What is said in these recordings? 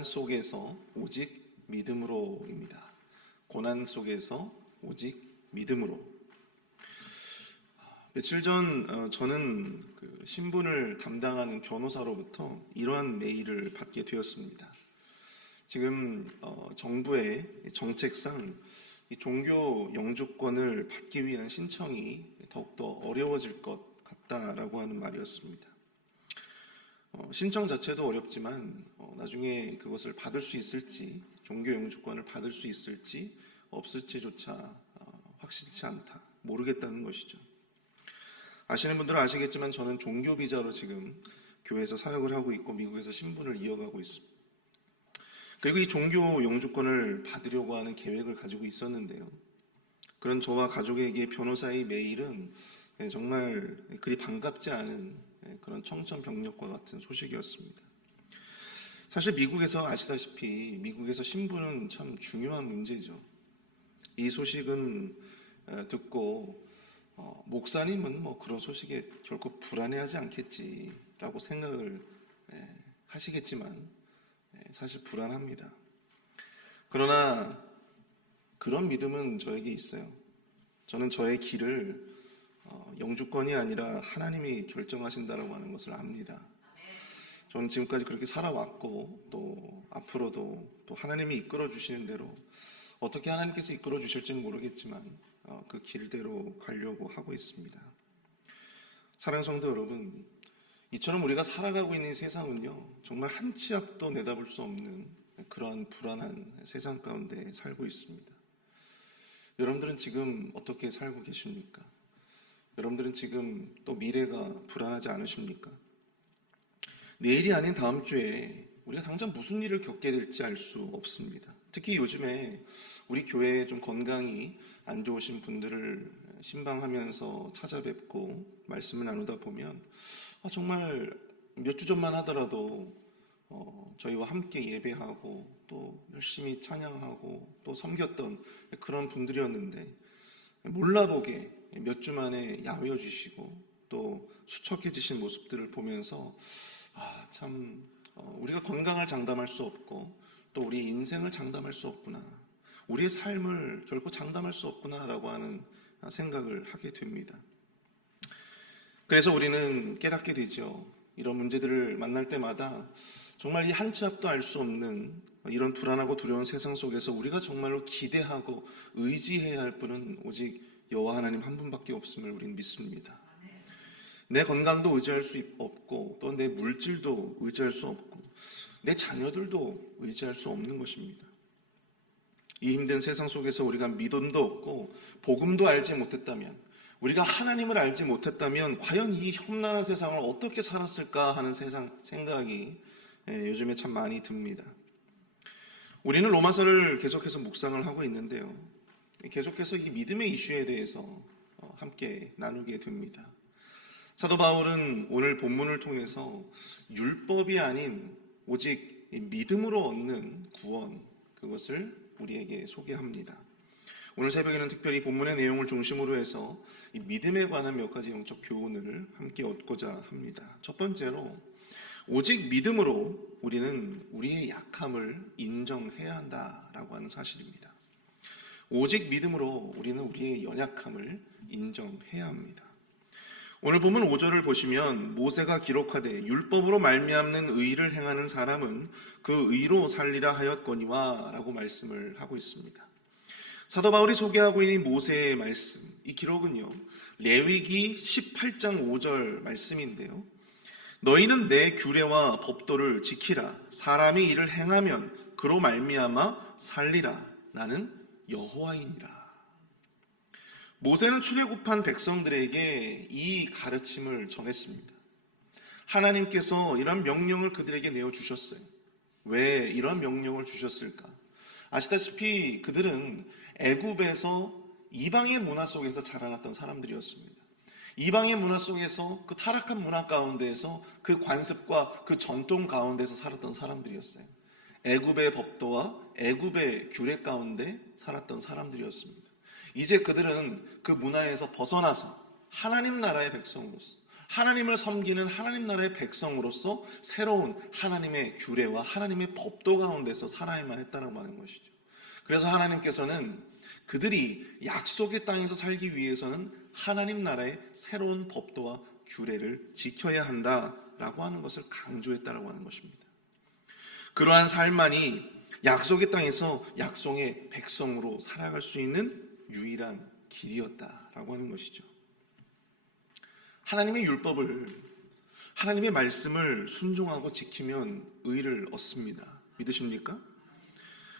고난 속에서 오직 믿음으로입니다. 고난 속에서 오직 믿음으로. 며칠 전 저는 신분을 담당하는 변호사로부터 이러한 메일을 받게 되었습니다. 지금 정부의 정책상 이 종교 영주권을 받기 위한 신청이 더욱더 어려워질 것 같다라고 하는 말이었습니다. 신청 자체도 어렵지만 나중에 그것을 받을 수 있을지, 종교 영주권을 받을 수 있을지 없을지조차 확실치 않다, 모르겠다는 것이죠. 아시는 분들은 아시겠지만 저는 종교 비자로 지금 교회에서 사역을 하고 있고 미국에서 신분을 이어가고 있습니다. 그리고 이 종교 영주권을 받으려고 하는 계획을 가지고 있었는데요. 그런 저와 가족에게 변호사의 메일은 정말 그리 반갑지 않은 그런 청천벽력과 같은 소식이었습니다. 사실 미국에서 아시다시피 미국에서 신분은 참 중요한 문제죠. 이 소식은 듣고 목사님은 그런 소식에 결코 불안해하지 않겠지라고 생각을 하시겠지만 사실 불안합니다. 그러나 그런 믿음은 저에게 있어요. 저는 저의 길을 영주권이 아니라 하나님이 결정하신다라고 하는 것을 압니다. 저는 지금까지 그렇게 살아왔고 또 앞으로도 또 하나님이 이끌어 주시는 대로 어떻게 하나님께서 이끌어 주실지는 모르겠지만 그 길대로 가려고 하고 있습니다. 사랑하는 성도 여러분, 이처럼 우리가 살아가고 있는 세상은요, 정말 한 치 앞도 내다볼 수 없는 그러한 불안한 세상 가운데 살고 있습니다. 여러분들은 지금 어떻게 살고 계십니까? 여러분들은 지금 또 미래가 불안하지 않으십니까? 내일이 아닌 다음 주에 우리가 당장 무슨 일을 겪게 될지 알 수 없습니다. 특히 요즘에 우리 교회에 좀 건강이 안 좋으신 분들을 신방하면서 찾아뵙고 말씀을 나누다 보면 정말 몇 주 전만 하더라도 저희와 함께 예배하고 또 열심히 찬양하고 또 섬겼던 그런 분들이었는데 몰라보게 몇 주 만에 야위어 주시고 또 수척해지신 모습들을 보면서 참 우리가 건강을 장담할 수 없고 또 우리의 인생을 장담할 수 없구나, 우리의 삶을 결코 장담할 수 없구나라고 하는 생각을 하게 됩니다. 그래서 우리는 깨닫게 되죠. 이런 문제들을 만날 때마다 정말 이 한 치 앞도 알 수 없는 이런 불안하고 두려운 세상 속에서 우리가 정말로 기대하고 의지해야 할 분은 오직 여호와 하나님 한 분밖에 없음을 우리는 믿습니다. 내 건강도 의지할 수 없고 또 내 물질도 의지할 수 없고 내 자녀들도 의지할 수 없는 것입니다. 이 힘든 세상 속에서 우리가 믿음도 없고 복음도 알지 못했다면, 우리가 하나님을 알지 못했다면 과연 이 험난한 세상을 어떻게 살았을까 하는 생각이 요즘에 참 많이 듭니다. 우리는 로마서를 계속해서 묵상을 하고 있는데요, 계속해서 이 믿음의 이슈에 대해서 함께 나누게 됩니다. 사도 바울은 오늘 본문을 통해서 율법이 아닌 오직 믿음으로 얻는 구원, 그것을 우리에게 소개합니다. 오늘 새벽에는 특별히 본문의 내용을 중심으로 해서 이 믿음에 관한 몇 가지 영적 교훈을 함께 얻고자 합니다. 첫 번째로, 오직 믿음으로 우리는 우리의 약함을 인정해야 한다라고 하는 사실입니다. 오직 믿음으로 우리는 우리의 연약함을 인정해야 합니다. 오늘 보면 5절을 보시면 모세가 기록하되 율법으로 말미암는 의를 행하는 사람은 그 의로 살리라 하였거니와 라고 말씀을 하고 있습니다. 사도 바울이 소개하고 있는 모세의 말씀, 이 기록은요, 레위기 18장 5절 말씀인데요, 너희는 내 규례와 법도를 지키라. 사람이 이를 행하면 그로 말미암아 살리라. 나는 여호와이니라. 모세는 출애굽한 백성들에게 이 가르침을 전했습니다. 하나님께서 이런 명령을 그들에게 내어주셨어요. 왜 이런 명령을 주셨을까? 아시다시피 그들은 애굽에서 이방의 문화 속에서 자라났던 사람들이었습니다. 이방의 문화 속에서 그 타락한 문화 가운데에서 그 관습과 그 전통 가운데서 살았던 사람들이었어요. 애굽의 법도와 애굽의 규례 가운데 살았던 사람들이었습니다. 이제 그들은 그 문화에서 벗어나서 하나님 나라의 백성으로서 하나님을 섬기는 하나님 나라의 백성으로서 새로운 하나님의 규례와 하나님의 법도 가운데서 살아야만 했다라고 하는 것이죠. 그래서 하나님께서는 그들이 약속의 땅에서 살기 위해서는 하나님 나라의 새로운 법도와 규례를 지켜야 한다라고 하는 것을 강조했다라고 하는 것입니다. 그러한 삶만이 약속의 땅에서 약속의 백성으로 살아갈 수 있는 유일한 길이었다라고 하는 것이죠. 하나님의 율법을, 하나님의 말씀을 순종하고 지키면 의를 얻습니다. 믿으십니까?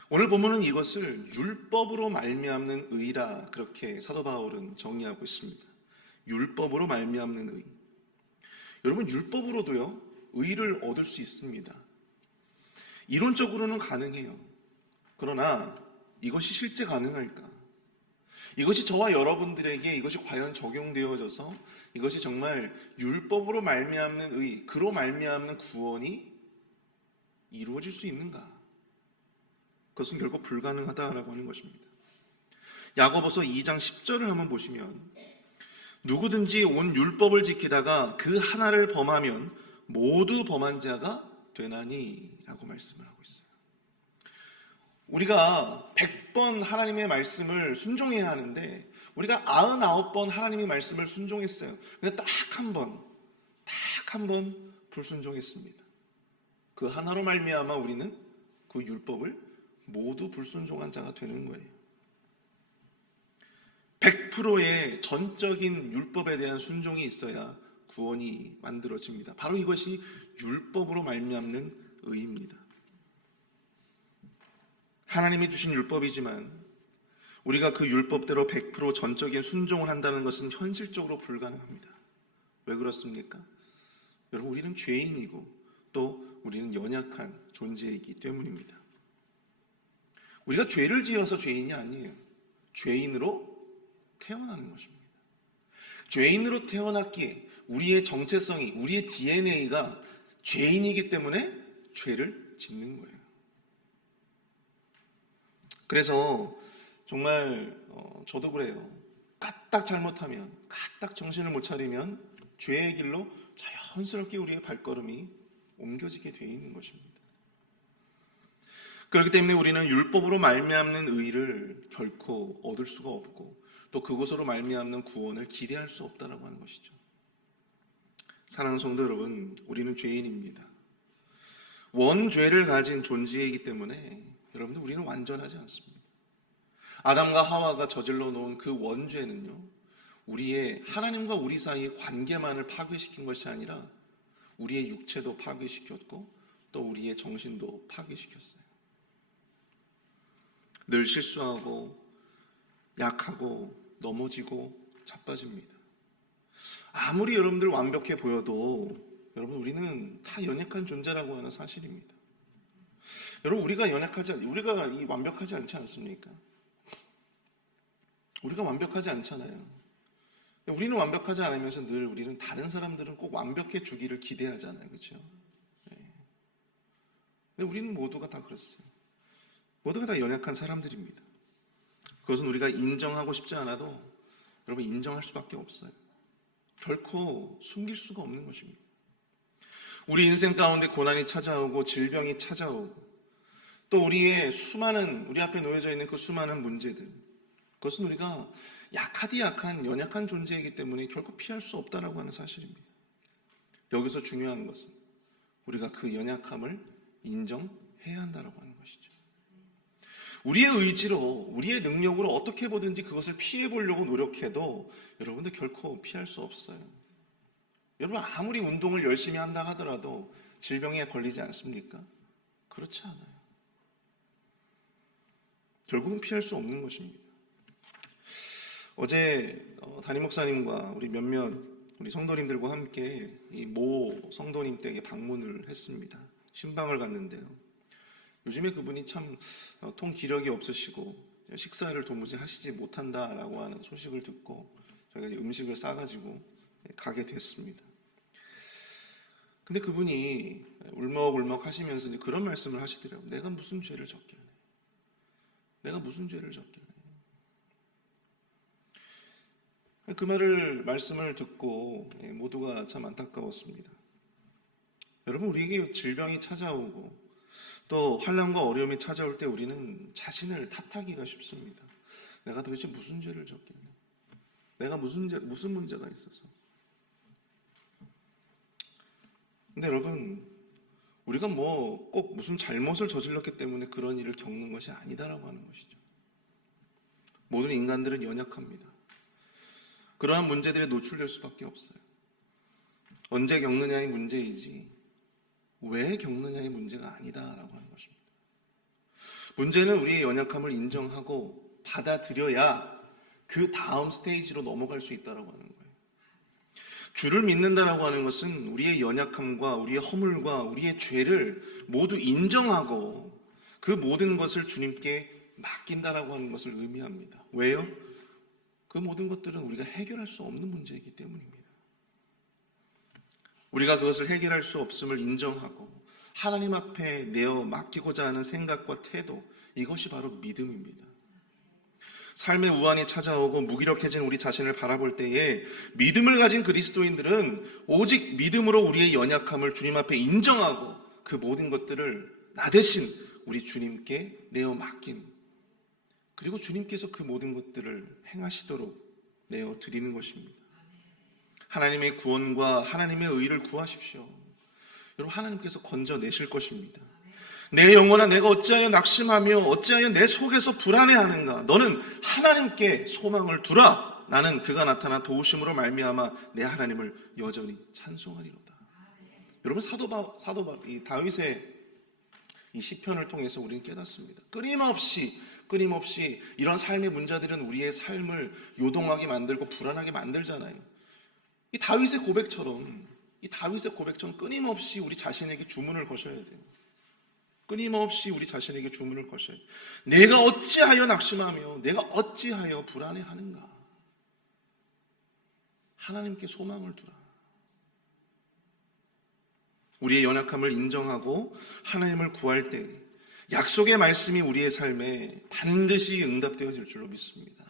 오늘 본문은 이것을 율법으로 말미암는 의라 그렇게 사도 바울은 정의하고 있습니다. 율법으로 말미암는 의. 여러분, 율법으로도요 의를 얻을 수 있습니다. 이론적으로는 가능해요. 그러나 이것이 실제 가능할까? 이것이 저와 여러분들에게 이것이 과연 적용되어져서 이것이 정말 율법으로 말미암는 의, 그로 말미암는 구원이 이루어질 수 있는가? 그것은 결국 불가능하다라고 하는 것입니다. 야고보서 2장 10절을 한번 보시면 누구든지 온 율법을 지키다가 그 하나를 범하면 모두 범한 자가 되나니 라고 말씀을 하고 있어요. 우리가 100번 하나님의 말씀을 순종해야 하는데 우리가 99번 하나님의 말씀을 순종했어요. 근데 딱 한 번 불순종했습니다. 그 하나로 말미암아 우리는 그 율법을 모두 불순종한 자가 되는 거예요. 100%의 전적인 율법에 대한 순종이 있어야 구원이 만들어집니다. 바로 이것이 율법으로 말미암는 의입니다. 하나님이 주신 율법이지만 우리가 그 율법대로 100% 전적인 순종을 한다는 것은 현실적으로 불가능합니다. 왜 그렇습니까? 여러분, 우리는 죄인이고 또 우리는 연약한 존재이기 때문입니다. 우리가 죄를 지어서 죄인이 아니에요. 죄인으로 태어나는 것입니다. 죄인으로 태어났기에 우리의 정체성이, 우리의 DNA가 죄인이기 때문에 죄를 짓는 거예요. 그래서 정말 저도 그래요. 까딱 잘못하면, 까딱 정신을 못 차리면 죄의 길로 자연스럽게 우리의 발걸음이 옮겨지게 되어 있는 것입니다. 그렇기 때문에 우리는 율법으로 말미암는 의를 결코 얻을 수가 없고 또 그것으로 말미암는 구원을 기대할 수 없다라고 하는 것이죠. 사랑하는 성도 여러분, 우리는 죄인입니다. 원죄를 가진 존재이기 때문에 여러분들 우리는 완전하지 않습니다. 아담과 하와가 저질러 놓은 그 원죄는요, 우리의 하나님과 우리 사이의 관계만을 파괴시킨 것이 아니라 우리의 육체도 파괴시켰고 또 우리의 정신도 파괴시켰어요. 늘 실수하고 약하고 넘어지고 자빠집니다. 아무리 여러분들 완벽해 보여도 여러분 우리는 다 연약한 존재라고 하는 사실입니다. 여러분 우리가 완벽하지 않지 않습니까? 우리가 완벽하지 않잖아요. 우리는 완벽하지 않으면서 늘 우리는 다른 사람들은 꼭 완벽해 주기를 기대하잖아요. 그렇죠? 네. 근데 우리는 모두가 다 그렇어요. 모두가 다 연약한 사람들입니다. 그것은 우리가 인정하고 싶지 않아도 여러분 인정할 수밖에 없어요. 결코 숨길 수가 없는 것입니다. 우리 인생 가운데 고난이 찾아오고 질병이 찾아오고 또 우리 앞에 놓여져 있는 그 수많은 문제들, 그것은 우리가 약한 연약한 존재이기 때문에 결코 피할 수 없다라고 하는 사실입니다. 여기서 중요한 것은 우리가 그 연약함을 인정해야 한다라고 하는 것이죠. 우리의 의지로, 우리의 능력으로 어떻게 보든지 그것을 피해보려고 노력해도 여러분들 결코 피할 수 없어요. 여러분 아무리 운동을 열심히 한다 하더라도 질병에 걸리지 않습니까? 그렇지 않아요. 결국은 피할 수 없는 것입니다. 어제 담임 목사님과 우리 성도님들과 함께 이 모 성도님 댁에 방문을 했습니다. 신방을 갔는데요. 요즘에 그분이 참 통기력이 없으시고 식사를 도무지 하시지 못한다라고 하는 소식을 듣고 저희가 음식을 싸가지고 가게 됐습니다. 근데 그분이 울먹울먹 하시면서 이제 그런 말씀을 하시더라고요. 내가 무슨 죄를 졌길래. 그 말씀을 듣고 모두가 참 안타까웠습니다. 여러분, 우리에게 질병이 찾아오고 또 환난과 어려움이 찾아올 때 우리는 자신을 탓하기가 쉽습니다. 내가 도대체 무슨 죄를 졌길래? 내가 무슨 문제가 있어서? 근데 여러분, 우리가 꼭 무슨 잘못을 저질렀기 때문에 그런 일을 겪는 것이 아니다라고 하는 것이죠. 모든 인간들은 연약합니다. 그러한 문제들에 노출될 수밖에 없어요. 언제 겪느냐의 문제이지 왜 겪느냐의 문제가 아니다라고 하는 것입니다. 문제는 우리의 연약함을 인정하고 받아들여야 그 다음 스테이지로 넘어갈 수 있다라고 하는 거예요. 주를 믿는다라고 하는 것은 우리의 연약함과 우리의 허물과 우리의 죄를 모두 인정하고 그 모든 것을 주님께 맡긴다라고 하는 것을 의미합니다. 왜요? 그 모든 것들은 우리가 해결할 수 없는 문제이기 때문입니다. 우리가 그것을 해결할 수 없음을 인정하고 하나님 앞에 내어 맡기고자 하는 생각과 태도, 이것이 바로 믿음입니다. 삶의 우환이 찾아오고 무기력해진 우리 자신을 바라볼 때에 믿음을 가진 그리스도인들은 오직 믿음으로 우리의 연약함을 주님 앞에 인정하고 그 모든 것들을 나 대신 우리 주님께 내어 맡긴, 그리고 주님께서 그 모든 것들을 행하시도록 내어 드리는 것입니다. 하나님의 구원과 하나님의 의를 구하십시오. 여러분, 하나님께서 건져내실 것입니다. 내 영혼아, 내가 어찌하여 낙심하며 어찌하여 내 속에서 불안해하는가? 너는 하나님께 소망을 두라. 나는 그가 나타나 도우심으로 말미암아 내 하나님을 여전히 찬송하리로다. 여러분, 이 다윗의 이 시편을 통해서 우리는 깨닫습니다. 끊임없이 이런 삶의 문제들은 우리의 삶을 요동하게 만들고 불안하게 만들잖아요. 이 다윗의 고백처럼 끊임없이 우리 자신에게 주문을 거셔야 돼요. 끊임없이 우리 자신에게 주문을 거셔야 돼요. 내가 어찌하여 낙심하며 내가 어찌하여 불안해하는가? 하나님께 소망을 두라. 우리의 연약함을 인정하고 하나님을 구할 때 약속의 말씀이 우리의 삶에 반드시 응답되어질 줄로 믿습니다.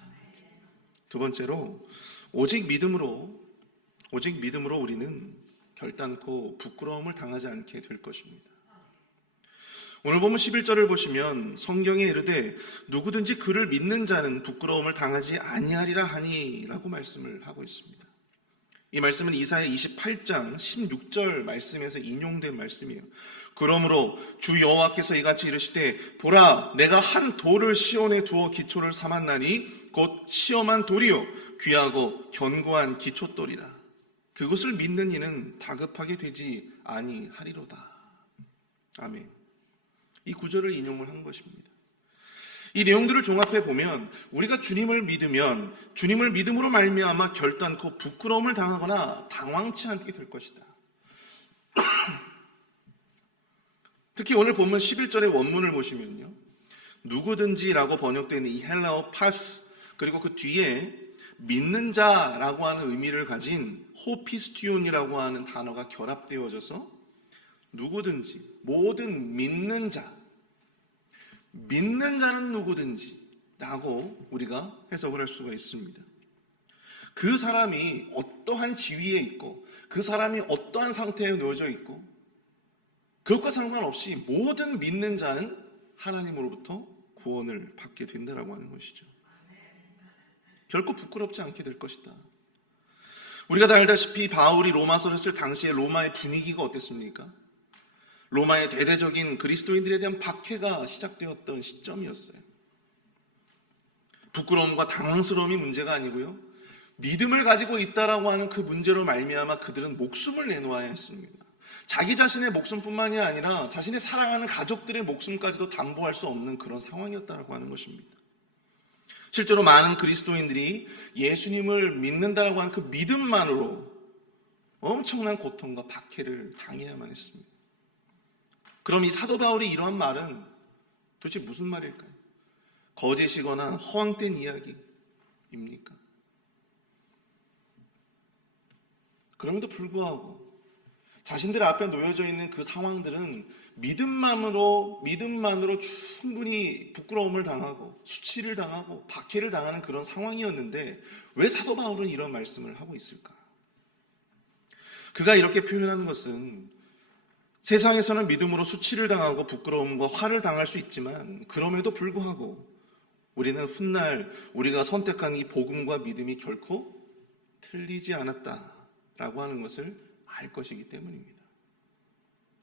두 번째로, 오직 믿음으로 우리는 결단코 부끄러움을 당하지 않게 될 것입니다. 오늘 보면 11절을 보시면 성경에 이르되 누구든지 그를 믿는 자는 부끄러움을 당하지 아니하리라 하니 라고 말씀을 하고 있습니다. 이 말씀은 이사야 28장 16절 말씀에서 인용된 말씀이에요. 그러므로 주 여호와께서 이같이 이르시되 보라, 내가 한 돌을 시온에 두어 기초를 삼았나니 곧 시험한 돌이요 귀하고 견고한 기초돌이라. 그것을 믿는 이는 다급하게 되지 아니하리로다. 아멘. 이 구절을 인용을 한 것입니다. 이 내용들을 종합해 보면 우리가 주님을 믿으면 주님을 믿음으로 말미암아 결단코 부끄러움을 당하거나 당황치 않게 될 것이다. 특히 오늘 본문 11절의 원문을 보시면요, 누구든지라고 번역된 이 헬라어 파스, 그리고 그 뒤에 믿는 자라고 하는 의미를 가진 호피스티온이라고 하는 단어가 결합되어져서 누구든지, 모든 믿는 자는 누구든지 라고 우리가 해석을 할 수가 있습니다. 그 사람이 어떠한 지위에 있고 그 사람이 어떠한 상태에 놓여져 있고 그것과 상관없이 모든 믿는 자는 하나님으로부터 구원을 받게 된다라고 하는 것이죠. 결코 부끄럽지 않게 될 것이다. 우리가 다 알다시피 바울이 로마서를 쓸 당시에 로마의 분위기가 어땠습니까? 로마의 대대적인 그리스도인들에 대한 박해가 시작되었던 시점이었어요. 부끄러움과 당황스러움이 문제가 아니고요, 믿음을 가지고 있다라고 하는 그 문제로 말미암아 그들은 목숨을 내놓아야 했습니다. 자기 자신의 목숨뿐만이 아니라 자신의 사랑하는 가족들의 목숨까지도 담보할 수 없는 그런 상황이었다라고 하는 것입니다. 실제로 많은 그리스도인들이 예수님을 믿는다라고 하는 그 믿음만으로 엄청난 고통과 박해를 당해야만 했습니다. 그럼 이 사도 바울이 이러한 말은 도대체 무슨 말일까요? 거짓이거나 허황된 이야기입니까? 그럼에도 불구하고 자신들 앞에 놓여져 있는 그 상황들은 믿음만으로 충분히 부끄러움을 당하고 수치를 당하고 박해를 당하는 그런 상황이었는데 왜 사도 바울은 이런 말씀을 하고 있을까? 그가 이렇게 표현하는 것은 세상에서는 믿음으로 수치를 당하고 부끄러움과 화를 당할 수 있지만 그럼에도 불구하고 우리는 훗날 우리가 선택한 이 복음과 믿음이 결코 틀리지 않았다라고 하는 것을 알 것이기 때문입니다.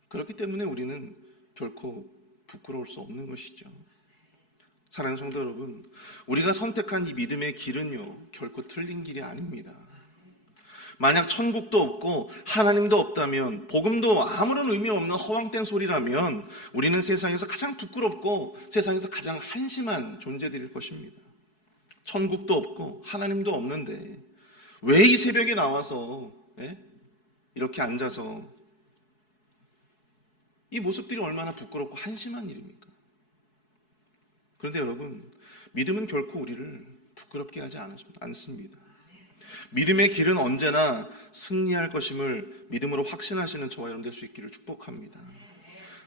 그렇기 때문에 우리는 결코 부끄러울 수 없는 것이죠. 사랑하는 성도 여러분, 우리가 선택한 이 믿음의 길은요 결코 틀린 길이 아닙니다. 만약 천국도 없고 하나님도 없다면, 복음도 아무런 의미 없는 허황된 소리라면 우리는 세상에서 가장 부끄럽고 세상에서 가장 한심한 존재들일 것입니다. 천국도 없고 하나님도 없는데 왜 이 새벽에 나와서 이렇게 앉아서 이 모습들이 얼마나 부끄럽고 한심한 일입니까? 그런데 여러분, 믿음은 결코 우리를 부끄럽게 하지 않습니다. 믿음의 길은 언제나 승리할 것임을 믿음으로 확신하시는 저와 여러분 될 수 있기를 축복합니다.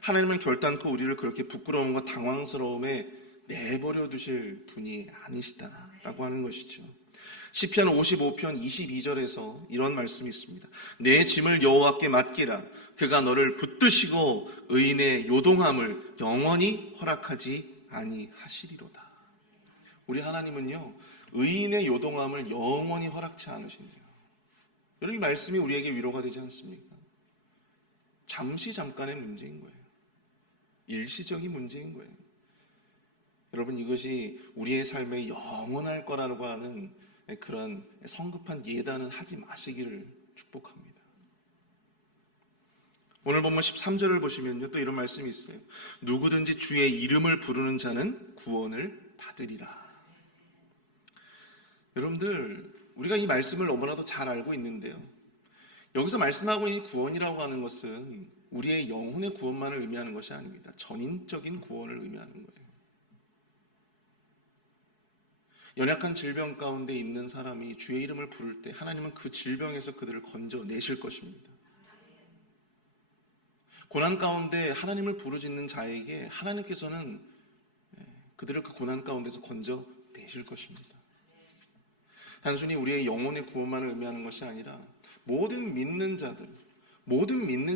하나님은 결단코 우리를 그렇게 부끄러움과 당황스러움에 내버려 두실 분이 아니시다라고 하는 것이죠. 시편 55편 22절에서 이런 말씀이 있습니다. 내 짐을 여호와께 맡기라. 그가 너를 붙드시고 의인의 요동함을 영원히 허락하지 아니하시리로다. 우리 하나님은요, 의인의 요동함을 영원히 허락치 않으신대요. 여러분, 이 말씀이 우리에게 위로가 되지 않습니까? 잠깐의 문제인 거예요. 일시적인 문제인 거예요. 여러분, 이것이 우리의 삶에 영원할 거라고 하는 그런 성급한 예단은 하지 마시기를 축복합니다. 오늘 본문 13절을 보시면요, 또 이런 말씀이 있어요. 누구든지 주의 이름을 부르는 자는 구원을 받으리라. 여러분들, 우리가 이 말씀을 너무나도 잘 알고 있는데요, 여기서 말씀하고 있는 구원이라고 하는 것은 우리의 영혼의 구원만을 의미하는 것이 아닙니다. 전인적인 구원을 의미하는 거예요. 연약한 질병 가운데 있는 사람이 주의 이름을 부를 때 하나님은 그 질병에서 그들을 건져내실 것입니다. 고난 가운데 하나님을 부르짖는 자에게 하나님께서는 그들을 그 고난 가운데서 건져내실 것입니다. 단순히 우리의 영혼의 구원만을 의미하는 것이 아니라 모든 믿는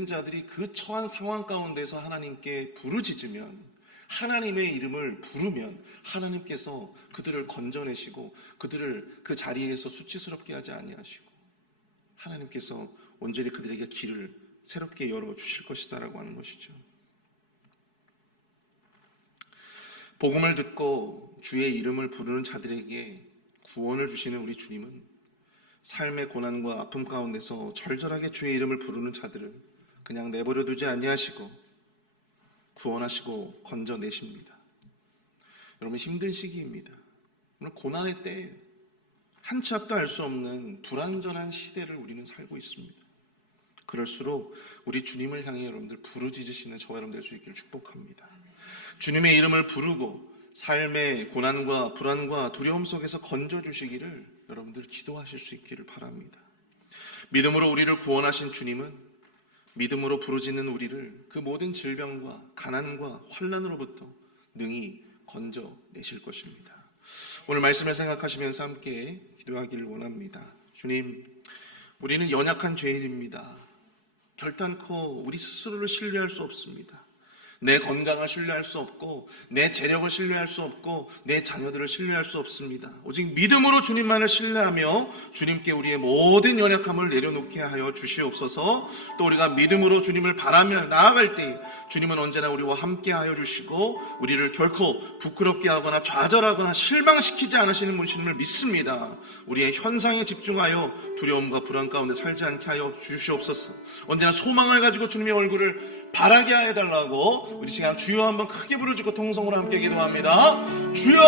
자들이 그 처한 상황 가운데서 하나님께 부르짖으면, 하나님의 이름을 부르면 하나님께서 그들을 건져내시고 그들을 그 자리에서 수치스럽게 하지 아니하시고 하나님께서 온전히 그들에게 길을 새롭게 열어주실 것이다라고 하는 것이죠. 복음을 듣고 주의 이름을 부르는 자들에게 구원을 주시는 우리 주님은 삶의 고난과 아픔 가운데서 절절하게 주의 이름을 부르는 자들을 그냥 내버려 두지 아니하시고 구원하시고 건져내십니다. 여러분, 힘든 시기입니다. 오늘 고난의 때에 한치 앞도 알 수 없는 불완전한 시대를 우리는 살고 있습니다. 그럴수록 우리 주님을 향해 여러분들 부르짖으시는 저와 여러분 될 수 있기를 축복합니다. 주님의 이름을 부르고 삶의 고난과 불안과 두려움 속에서 건져주시기를 여러분들 기도하실 수 있기를 바랍니다. 믿음으로 우리를 구원하신 주님은 믿음으로 부르짖는 우리를 그 모든 질병과 가난과 환난으로부터 능히 건져내실 것입니다. 오늘 말씀을 생각하시면서 함께 기도하기를 원합니다. 주님, 우리는 연약한 죄인입니다. 결단코 우리 스스로를 신뢰할 수 없습니다. 내 건강을 신뢰할 수 없고 내 재력을 신뢰할 수 없고 내 자녀들을 신뢰할 수 없습니다. 오직 믿음으로 주님만을 신뢰하며 주님께 우리의 모든 연약함을 내려놓게 하여 주시옵소서. 또 우리가 믿음으로 주님을 바라며 나아갈 때 주님은 언제나 우리와 함께 하여 주시고 우리를 결코 부끄럽게 하거나 좌절하거나 실망시키지 않으시는 분이심을 믿습니다. 우리의 현상에 집중하여 두려움과 불안 가운데 살지 않게 하여 주시옵소서. 언제나 소망을 가지고 주님의 얼굴을 바라게 하여 달라고 우리 시간 주여 한번 크게 부르짖고 통성으로 함께 기도합니다. 주여!